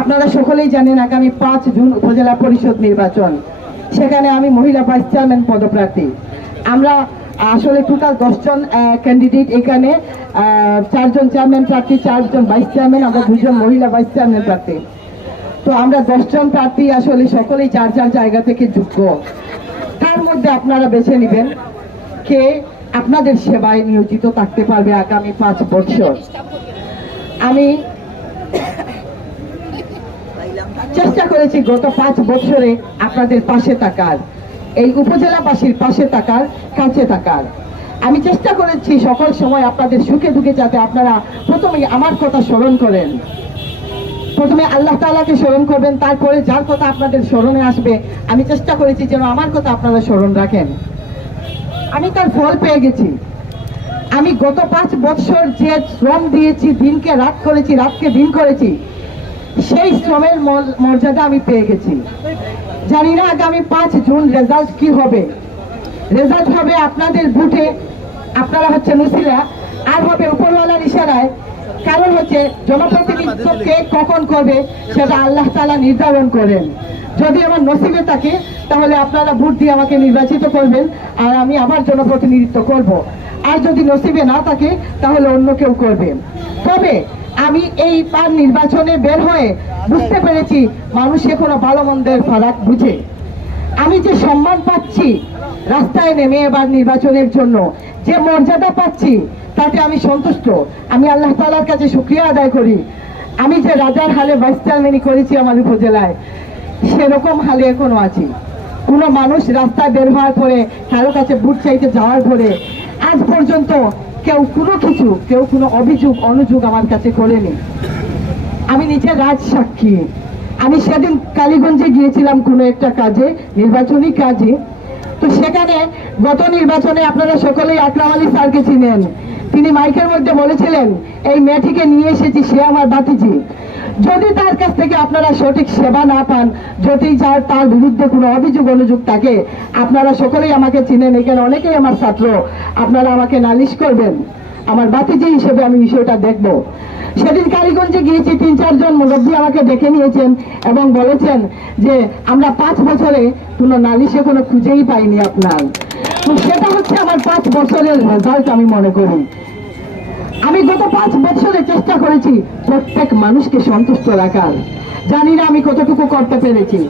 আপনারা সকলেই জানেন আগামী 5 জুন উপজেলা পরিষদ নির্বাচন, সেখানে আমি মহিলা ভাইস চেয়ারম্যান পদপ্রার্থী। আমরা আসলে টোটাল 10 জন ক্যান্ডিডেট, এখানে 4 জন চেয়ারম্যান প্রার্থী, 4 জন ভাইস চেয়ারম্যান, আমরা 2 জন মহিলা ভাইস চেয়ারম্যান প্রার্থী। তো আমরা 10 জন প্রার্থী আসলে সকলেই যার যার জায়গা থেকে যোগ্য। তার মধ্যে আপনারা বেছে নেবেন কে আপনাদের সেবায় নিয়োজিত থাকতে পারবে আগামী 5 বছর। আমি চেষ্টা করেছি গত 5 বছরে আপনাদের পাশে থাকার, এই উপজেলাবাসীর পাশে থাকার, কাছে থাকার। আমি চেষ্টা করেছি সকল সময় আপনাদের সুখে দুঃখে যাতে আপনারা প্রথমে আমার কথা স্মরণ করেন, প্রথমে আল্লাহ তাআলাকে স্মরণ করবেন, তারপরে যার কথা আপনাদের স্মরণে আসবে আমি চেষ্টা করেছি যেন আমার কথা আপনারা স্মরণ রাখেন। আমি তার ফল পেয়ে গেছি। আমি গত 5 বছর যে শ্রম দিয়েছি, দিনকে রাত করেছি, রাতকে দিন করেছি, সেই শ্রমের মর্যাদা আমি পেয়ে গেছি। জানি না আগামী 5 জুন রেজাল্ট কি হবে। রেজাল্ট হবে আপনাদের ভোটে, আপনারা হচ্ছে নসিলা, আর হবে উপরওয়ালার ইশারায়। কারণ হচ্ছে জনপ্রতিনিধিত্বকে কখন করবে সেটা আল্লাহ তাআলা নির্ধারণ করেন। যদি আমার নসিবে থাকে তাহলে আপনারা ভোট দিয়ে আমাকে নির্বাচিত করবেন, আর আমি আবার জনপ্রতিনিধিত্ব করব। আর যদি নসিবে না থাকে তাহলে অন্য কেউ করবে। তবে আমি এই পার নির্বাচনে বের হয়ে বুঝতে পেরেছি মানুষ এখনো ভালো মন্দের ফারাক বুঝে। আমি যে সম্মান পাচ্ছি রাস্তায় নেমে এবার নির্বাচনের জন্য, যে মর্যাদা পাচ্ছি তাতে আমি সন্তুষ্ট। আমি আল্লাহ তাআলার কাছে শুকরিয়া আদায় করি। আমি যে রাজার হালে ভাইস চেয়ারম্যানই করেছি আমার উপজেলায়, সেরকম হালে এখনো আছি। কোনো মানুষ রাস্তায় বের হওয়ার পরে, কারো কাছে ভোট চাইতে যাওয়ার পরে আজ পর্যন্ত কেউ কোনো কিছু, কেউ কোনো অভিযোগ অনুযোগ আমার কাছে করেনি। আমি নিজে রাজ সাক্ষী। আমি সেদিন কালীগঞ্জে গিয়েছিলাম কোনো একটা কাজে, নির্বাচনী কাজে। তো সেখানে গত নির্বাচনে আপনারা সকলেই আকরাম আলী স্যারকে চিনেন। তিনি মাইকের মধ্যে বলেছিলেন এই মেয়েটিকে নিয়ে এসেছি, সে আমার ভাতিজি। যদি তার কাছ থেকে আপনারা সঠিক সেবা না পান, যদি তার বিরুদ্ধে কোনো অভিযোগ অনুযোগ থাকে, আপনারা সকলেই আমাকে চিনেন, এখানে অনেকেই আমার ছাত্র, আপনারা আমাকে নালিশ করবেন। আমার ভাতিজি হিসেবে আমি বিষয়টা দেখব। সেদিন কালীগঞ্জে গিয়েছি, 3-4 জন মুরব্বী আমাকে ডেকে নিয়েছেন এবং বলেছেন যে আমরা 5 বছরে কোনো নালিশে কোনো খুঁজেই পাইনি আপনার। তো সেটা হচ্ছে আমার 5 বছরের রেজাল্ট আমি মনে করি। আমি গত 5 বছরে চেষ্টা করেছি প্রত্যেক মানুষকে সন্তুষ্ট রাখার। জানি না আমি কতটুকু করতে পেরেছি।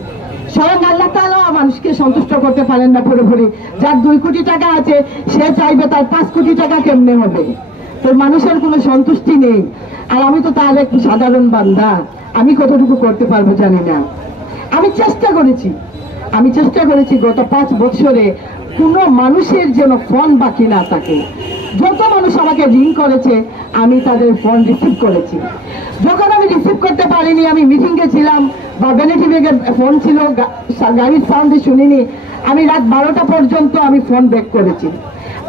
স্বয়ং আল্লাহ তাআলা মানুষকে সন্তুষ্ট করতে পারেন না পুরোপুরি। যার 2 কোটি টাকা আছে সে চাইবে তার 5 কোটি টাকা কেমনে হবে। তো মানুষের কোনো সন্তুষ্টি নেই। আর আমি তো তার একটু সাধারণ বান্দা, আমি কতটুকু করতে পারবো জানি না। আমি চেষ্টা করেছি গত 5 বছরে কোনো মানুষের যেন ফোন বাকি না থাকে। যত মানুষ আমাকে রিং করেছে আমি তাদের ফোন রিসিভ করেছি। যখন আমি রিসিভ করতে পারিনি, আমি মিটিংয়ে ছিলাম বা বেনেটি ব্যাগের ফোন ছিল, গাড়ির সাউন্ডে শুনিনি, আমি রাত 12টা পর্যন্ত আমি ফোন ব্যাক করেছি।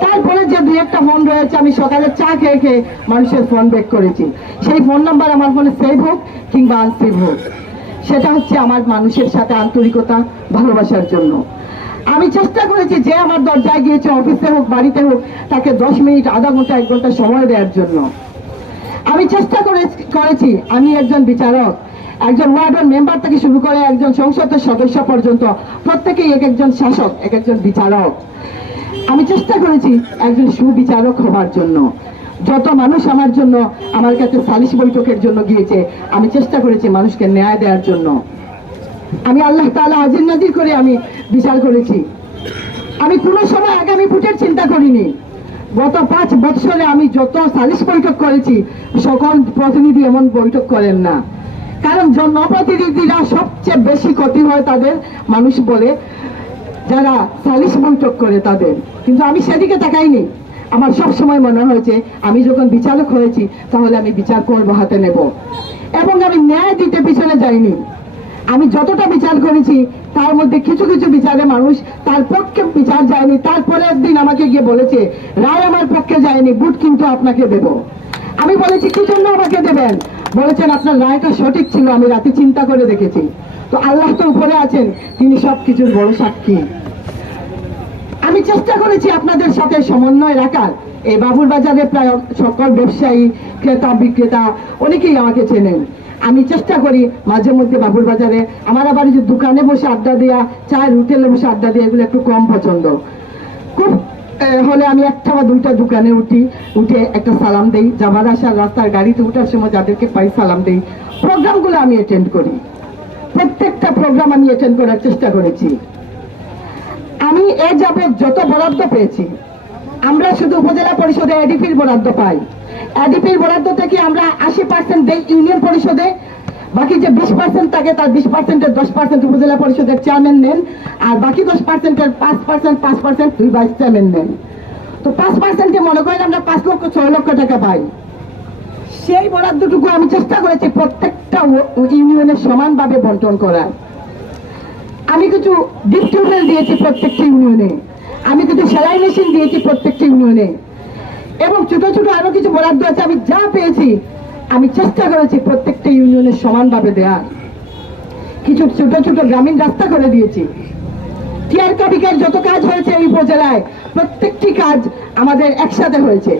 তারপরে যে 2-1টা ফোন রয়েছে আমি সকালে চা খেয়ে খেয়ে মানুষের ফোন ব্যাক করেছি। সেই ফোন নাম্বার আমার ফোনে সেভ হোক কিংবা আনসেভ হোক, সেটা হচ্ছে আমার মানুষের সাথে আন্তরিকতা, ভালোবাসার জন্য। আমি চেষ্টা করেছি যে আমার দরজায় গিয়েছে, অফিসে হোক বাড়িতে হোক, তাকে 10 মিনিট, আধা ঘন্টা, 1 ঘন্টা সময় দেওয়ার জন্য। আমি চেষ্টা করেছি আমি একজন বিচারক, একজন ওয়ার্ডের মেম্বার থেকে শুরু করে একজন সংসদের সদস্য পর্যন্ত প্রত্যেকেই একজন শাসক, একজন বিচারক। আমি চেষ্টা করেছি একজন সুবিচারক হবার জন্য। যত মানুষ আমার জন্য, আমার কাছে সালিশ বৈঠকের জন্য গিয়েছে, আমি চেষ্টা করেছি মানুষকে ন্যায় দেওয়ার জন্য। আমি আল্লাহ তাআলা হাজির নাজির করে আমি বিচার করেছি। আমি কোনো সময় আগামী ভোটের চিন্তা করিনি। গত 5 বছরে আমি যত সালিশ বৈঠক করেছি, সকল প্রতিনিধি এমন বৈঠক করেন না। কারণ জনপ্রতিনিধিরা সবচেয়ে বেশি ক্ষতি হয় তাদের, মানুষ বলে, যারা সালিশ বৈঠক করে তাদের। কিন্তু আমি সেদিকে তাকাইনি। আমার সব সময় মনে হয়েছে আমি যখন বিচারক হয়েছি তাহলে আমি বিচার করবো, হাতে নেব, এবং আমি ন্যায় দিতে পিছনে যাইনি। আমি যতটা বিচার করেছি তার মধ্যে কিছু কিছু বিচারে মানুষ তার পক্ষে বিচার যায়নি, তারপরে একদিন আমাকে গিয়ে বলেছে রায় আমার পক্ষে যায়নি, ভোট কিন্তু আপনাকে দেব। আমি বলেছি কি জন্য আমাকে দেবেন? বলেছেন আপনার রায়টা সঠিক ছিল, আমি রাতে চিন্তা করে দেখেছি। তো আল্লাহ তো উপরে আছেন, তিনি সবকিছুর বড় সাক্ষী। আমি চেষ্টা করেছি আপনাদের সাথে সমন্বয় রাখার। এই বাবুর বাজারে প্রায় সকল ব্যবসায়ী, ক্রেতা বিক্রেতা অনেকেই আমাকে চেনেন। আমি চেষ্টা করি মাঝে মধ্যে বাবুর বাজারে, আমার আবার যে দোকানে বসে আড্ডা দেওয়া, চায়ের হোটেলে বসে আড্ডা দেওয়া, এগুলো একটু কম পছন্দ। খুব হলে আমি একটা বা দুইটা দোকানে উঠে একটা সালাম দেই, যাবার আসার রাস্তার গাড়িতে উঠার সময় যাদেরকে পাই সালাম দেই। প্রোগ্রামগুলো আমি অ্যাটেন্ড করি, প্রত্যেকটা প্রোগ্রাম আমি অ্যাটেন্ড করার চেষ্টা করেছি। আমি এ যাবৎ যত বরাদ্দ পেয়েছি, আমরা শুধু উপজেলা পরিষদে এডিপির বরাদ্দ পাই। এডিপির বরাদ্দ থেকে আমরা 80% দেই ইউনিয়ন পরিষদে, বাকি যে 20% থাকে তার 20%-এর 10% উপজেলা পরিষদের চেয়ারম্যান নেন, আর বাকি 10%-এর 5% দুই ভাইস চেয়ারম্যান নেন। তো 5%-এ মনে করেন আমরা 5 লক্ষ 6 লক্ষ টাকা পাই। সেই বরাদ্দটুকু আমি চেষ্টা করেছি প্রত্যেকটা ইউনিয়নের সমানভাবে বন্টন করার। আমি কিছু ডিপ টিউবওয়েল দিয়েছি প্রত্যেকটি ইউনিয়নে, আমি কিছু সেলাই মেশিন দিয়েছি প্রত্যেকটি ইউনিয়নে, এবং ছোট ছোট আরো কিছু বরাদ্দ আছে। আমি যা পেয়েছি আমি চেষ্টা করেছি প্রত্যেকটা ইউনিয়নের সমানভাবে দেওয়ার। কিছু ছোট ছোট গ্রামীণ রাস্তা করে দিয়েছি। টিআর কাবিকার যত কাজ হয়েছে এই উপজেলায় প্রত্যেকটি কাজ আমাদের একসাথে হয়েছে,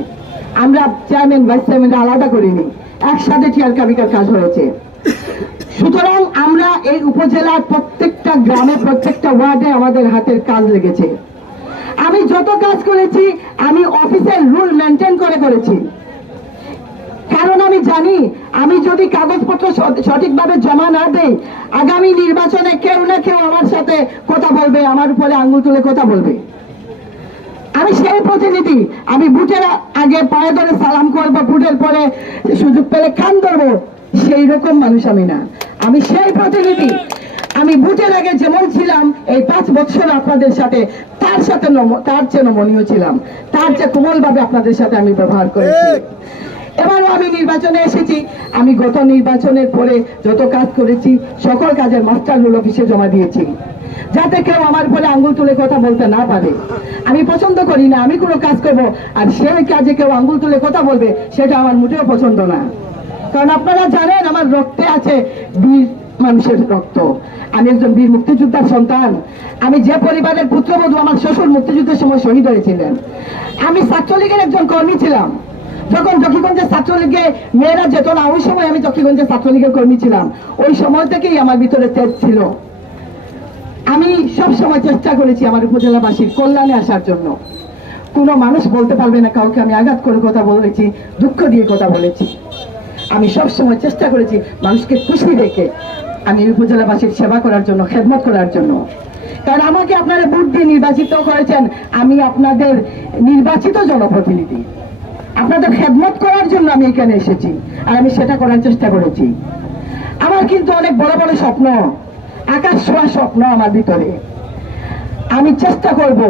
আমরা চেয়ারম্যান ভাইস চেয়ারম্যান আলাদা করিনি, একসাথে টিআর কাবিকার কাজ হয়েছে। সুতরাং আমরা এই উপজেলার প্রত্যেকটা গ্রামে প্রত্যেকটা ওয়ার্ডে আমাদের হাতের কাজ লেগেছে। আমি যত কাজ করেছি আমি অফিসের রুল মেনটেন করে করেছি, কারণ আমি জানি আমি যদি কাগজপত্র সঠিকভাবে জমা না দেই, আগামী নির্বাচনে কেউ না কেউ আমার সাথে কথা বলবে, আমার উপরে আঙ্গুল তুলে কথা বলবে। আমি সেই প্রতিনিধি, আমি ভোটের আগে পায়ে ধরে সালাম করবো, ভোটের পরে সুযোগ পেলে কান ধরবো, সেই রকম মানুষ আমি না। আমি সেই প্রতিনিধি, আমি ভোটের আগে যেমন ছিলাম এই 5 বছর আপনাদের সাথে তার চেয়ে নমনীয় ছিলাম, তার চেয়ে কোমল ভাবে আপনাদের সাথে আমি ব্যবহার করেছি। এবারও আমি নির্বাচনে এসেছি, আমি গত নির্বাচনের পরে যত কাজ করেছি সকল কাজের মাস্টার রোল অফিসে জমা দিয়েছি, যাতে কেউ আমার উপরে আঙ্গুল তুলে কথা বলতে না পারে। আমি পছন্দ করি না আমি কোনো কাজ করব আর সেই কাজে কেউ আঙ্গুল তুলে কথা বলবে, সেটা আমার মোটেও পছন্দ না। কারণ আপনারা জানেন আমার রক্তে আছে বীর মানুষের রক্ত, আমি একজন বীর মুক্তিযোদ্ধার সন্তান। আমি যে পরিবারের পুত্রবধূ, আমার শ্বশুর মুক্তিযুদ্ধের সময় শহীদ হয়েছিলেন। আমি ছাত্রলীগের একজন কর্মী ছিলাম, যখন জকিগঞ্জের ছাত্রলীগে মেয়েরা যেত না ওই সময় আমি জকিগঞ্জের ছাত্রলীগের কর্মী ছিলাম, ওই সময় থেকেই আমার ভিতরে তেজ ছিল। আমি সব সময় চেষ্টা করেছি আমার উপজেলাবাসীর কল্যাণে আসার জন্য। কোনো মানুষ বলতে পারবে না কাউকে আমি আঘাত করে কথা বলেছি, দুঃখ দিয়ে কথা বলেছি। আমি সব সময় চেষ্টা করেছি মানুষকে খুশি রেখে আমি উপজেলাবাসীর সেবা করার জন্য, খেদমত করার জন্য। কারণ আমাকে আপনারা ভোট দিয়ে নির্বাচিত করেছেন, আমি আপনাদের নির্বাচিত জনপ্রতিনিধি, আপনাদের খেদমত করার জন্য আমি এখানে এসেছি, আর আমি সেটা করার চেষ্টা করেছি। আমার কিন্তু অনেক বড় বড় স্বপ্ন, আকাশ ছোঁয়া স্বপ্ন আমার ভিতরে। আমি চেষ্টা করব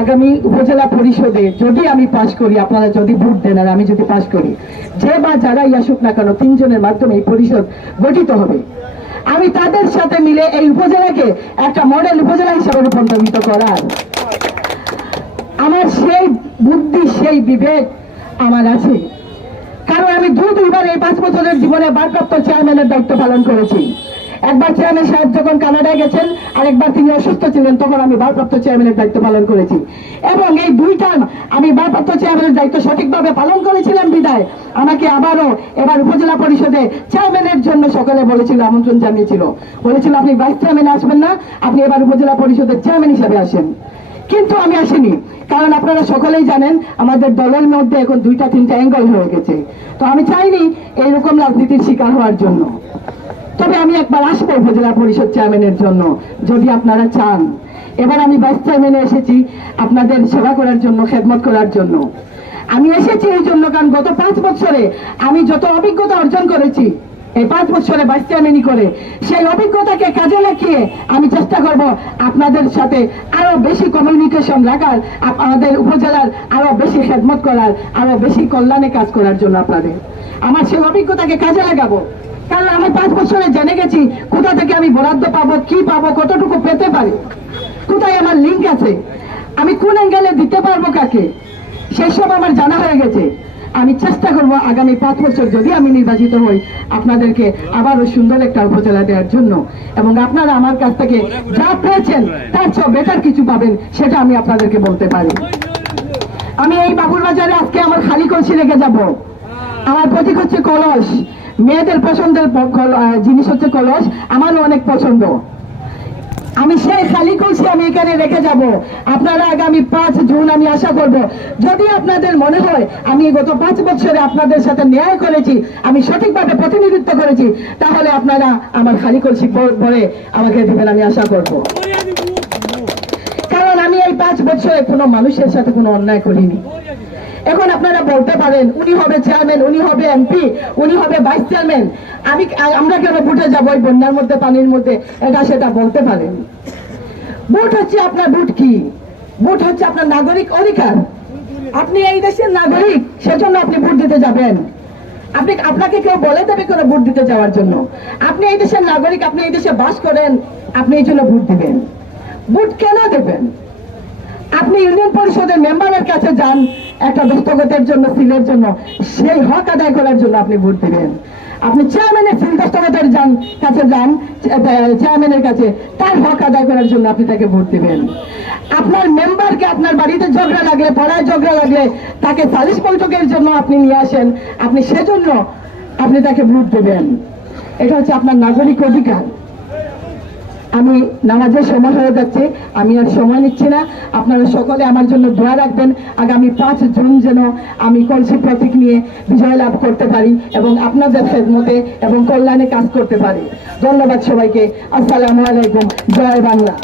আগামী উপজেলা পরিষদে যদি আমি পাশ করি, আপনারা যদি ভোট দেন আর আমি যদি পাশ করি, যে বা যারাই আসুক না কেন 3 জনের মাধ্যমে এই পরিষদ গঠিত হবে, আমি তাদের সাথে মিলে এই উপজেলাকে একটা মডেল উপজেলা হিসেবে রূপান্তরিত করার আমার সেই বুদ্ধি, সেই বিবেক আমার আছে। কারণ আমি দুইবার এই 5 বছরের জীবনে ভারপ্রাপ্ত চেয়ারম্যানের দায়িত্ব পালন করেছি। একবার চেয়ারম্যান সাহেব যখন কানাডায় গেছেন, আরেকবার তিনি অসুস্থ ছিলেন, তখন আমি ভারপ্রাপ্ত চেয়ারম্যানের দায়িত্ব পালন করেছি। এবং এই 2 টার্ম আমি ভারপ্রাপ্ত চেয়ারম্যানের দায়িত্ব সঠিকভাবে পালন করেছিলাম বিদায় আমাকে আবারও এবার উপজেলা পরিষদে চেয়ারম্যানের জন্য সকলে বলেছিল, আমন্ত্রণ জানিয়েছিল, বলেছিল আপনি ভাইস চেয়ারম্যান আসবেন না, আপনি এবার উপজেলা পরিষদের চেয়ারম্যান হিসেবে আসেন। কিন্তু আমি আসিনি, কারণ আপনারা সকলেই জানেন আমাদের দলের মধ্যে এখন 2-3টা অ্যাঙ্গেল হয়ে গেছে। তো আমি চাইনি এইরকম রাজনীতির শিকার হওয়ার জন্য। তবে আমি একবার আসবো উপজেলা পরিষদ চেয়ারম্যানের জন্য যদি আপনারা চান। এবার আমি ভাইস চেয়ারম্যানে এসেছি আপনাদের সেবা করার জন্য, খেদমত করার জন্য। আমি এসেছি এই জন্য কারণ গত 5 বছরে আমি যত অভিজ্ঞতা অর্জন করেছি এই 5 বছরে ভাইস চেয়ারম্যানই করে, সেই অভিজ্ঞতাকে কাজে লাগিয়ে আমি চেষ্টা করব আপনাদের সাথে আরো বেশি কমিউনিকেশন রাখার, আমাদের উপজেলার আরো বেশি খেদমত করার, আরো বেশি কল্যাণে কাজ করার জন্য আপনাদের আমার সেই অভিজ্ঞতাকে কাজে লাগাবো। কারণ আমি 5 বছরে জেনে গেছি কোথা থেকে আমি বরাদ্দ পাবো, কি পাবো, কতটুকু পেতে পারি, কোথায় আমার লিঙ্ক আছে, আমি কোন অ্যাঙ্গেলে দিতে পারবো কাকে, সেই সব আমার জানা হয়ে গেছে। আমি চেষ্টা করব আগামী 5 বছর যদি আমি নির্বাচিত হই আপনাদেরকে আবারও সুন্দর একটা উপজেলা দেওয়ার জন্য, এবং আপনারা আমার কাছ থেকে যা পেয়েছেন তার চেয়ে বেটার কিছু পাবেন সেটা আমি আপনাদেরকে বলতে পারি। আমি এই বাবুর বাজারে আজকে আমার খালি কলসি রেখে যাব, আমার প্রতীক হচ্ছে কলস। মেয়েদের পছন্দের জিনিস হচ্ছে কলস, আমারও অনেক পছন্দ। আমি সেই খালি কলসি আমি এখানে রেখে যাব। আপনারা আগামী 5 জুন আমি আশা করব, যদি আপনাদের মনে হয় আমি গত 5 বছরে আপনাদের সাথে ন্যায় করেছি, আমি সঠিকভাবে প্রতিনিধিত্ব করেছি, তাহলে আপনারা আমার খালি কলসি পরে আমাকে দিবেন, আমি আশা করব। কারণ আমি এই 5 বছরে কোনো মানুষের সাথে কোনো অন্যায় করিনি। এখন আপনারা বলতে পারেন উনি হবে চেয়ারম্যান, উনি হবে এমপি, উনি হবে ভাইস চেয়ারম্যান, আমরা কেন ভোটে যাবো ওই বন্যার মধ্যে, পানির মধ্যে, এটা সেটা বলতে পারেন। ভোট হচ্ছে আপনার, ভোট কি? ভোট হচ্ছে আপনার নাগরিক অধিকার। আপনি এই দেশের নাগরিক, সেজন্য আপনি ভোট দিতে যাবেন। আপনাকে কেউ বলে দেবে কোনো ভোট দিতে যাওয়ার জন্য? আপনি এই দেশের নাগরিক, আপনি এই দেশে বাস করেন, আপনি এই জন্য ভোট দিবেন। ভোট কেন দেবেন? আপনি ইউনিয়ন পরিষদের মেম্বারের কাছে যান একটা দস্তখতের জন্য, সিলের জন্য, সেই হক আদায় করার জন্য আপনি ভোট দিবেন। আপনি চেয়ারম্যানের সিল দস্তখতের কাছে যান, চেয়ারম্যানের কাছে, তার হক আদায় করার জন্য আপনি তাকে ভোট দিবেন। আপনার মেম্বারকে আপনার বাড়িতে ঝগড়া লাগলে, পাড়ায় ঝগড়া লাগলে, তাকে সালিশ বৈঠকের জন্য আপনি নিয়ে আসেন, আপনি সেজন্য আপনি তাকে ভোট দেবেন। এটা হচ্ছে আপনার নাগরিক অধিকার। আমি নামাজের সময় হয়ে যাচ্ছে, আমি আর সময় নিচ্ছি না। আপনারা সকলে আমার জন্য দোয়া রাখবেন, আগামী 5 জুন যেন আমি কলসি প্রতীক নিয়ে বিজয় লাভ করতে পারি এবং আপনাদের খেদমতে এবং কল্যাণে কাজ করতে পারি। ধন্যবাদ সবাইকে। আসসালামু আলাইকুম। জয় বাংলা।